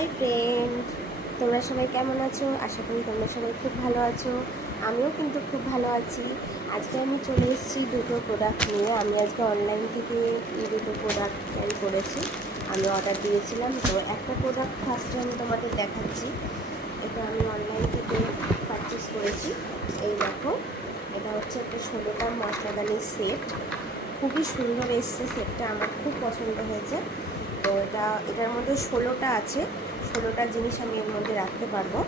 Hi friend, তোমরা সবাই কেমন আছো? আশা করি তোমরা সবাই খুব ভালো আছো। আমিও কিন্তু খুব ভালো আছি। আজকে আমি চলে এসেছি দুটো প্রোডাক্ট নিয়ে। আমি আজকে অনলাইন থেকে দুটো প্রোডাক্ট ক্যারি করেছি, আমি অর্ডার দিয়েছিলাম। তো একটা প্রোডাক্ট ফার্স্টে আমি তোমাদের দেখাচ্ছি। এটা আমি অনলাইন থেকে পারচেস করেছি। এই দেখো, এটা হচ্ছে একটা 16টা মশলাদানির সেট। খুবই সুন্দর এসছে সেটটা, আমার খুব পছন্দ হয়েছে। তো এটার মধ্যে 16টা আছে, 16টা জিনিস আমি এর মধ্যে রাখতে পারবো।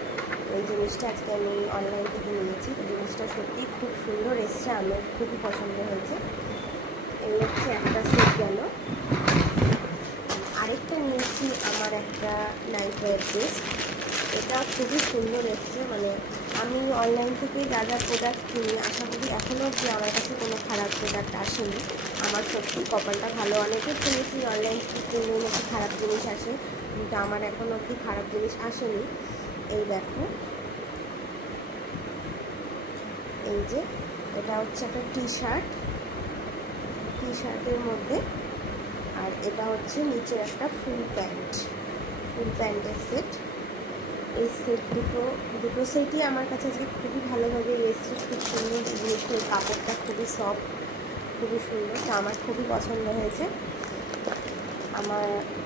এই জিনিসটা আজকে আমি অনলাইন থেকে নিয়েছি। তো জিনিসটা সত্যিই খুব সুন্দর এসছে, আমার খুবই পছন্দ হয়েছে। এই হচ্ছে একটা সেট গেল। আরেকটা নিয়েছি আমার একটা নাইট ওয়্যার ড্রেস। এটা খুবই সুন্দর এসছে। মানে আমি অনলাইন থেকে যা যা প্রোডাক্ট কিনি, আশা করি এখনও অবধি আমার কাছে কোনো খারাপ প্রোডাক্ট আসেনি। আমার সত্যি কপালটা ভালো। অনেকে শুনেছি অনলাইন থেকে কিনলে নাকি খারাপ জিনিস আসে, কিন্তু আমার এখনও অবধি খারাপ জিনিস আসেনি। এই দেখো, এই যে এটা হচ্ছে একটা টি শার্টের মধ্যে, আর এটা হচ্ছে নিচের একটা ফুল প্যান্টের সেট। এই সেট দুটো সেটই আমার কাছে আজকে খুবই ভালোভাবে এসছে, খুব সুন্দর জিনিসটা। কাপড়টা খুবই সফট, খুবই সুন্দর। তো আমার খুবই পছন্দ হয়েছে।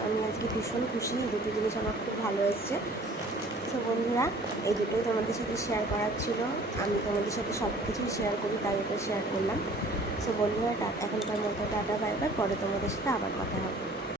আমি আজকে ভীষণ খুশি, দুটো জিনিস আমার খুব ভালো এসছে। তো বন্ধুরা, এই দুটোই তোমাদের সাথে শেয়ার করার ছিল। আমি তোমাদের সাথে সব কিছুই শেয়ার করি, তাই এটা শেয়ার করলাম। সো বন্ধুরা, এখনকার মতো টাটা, বাই বাই। পরে তোমাদের সাথে আবার কথা হবে।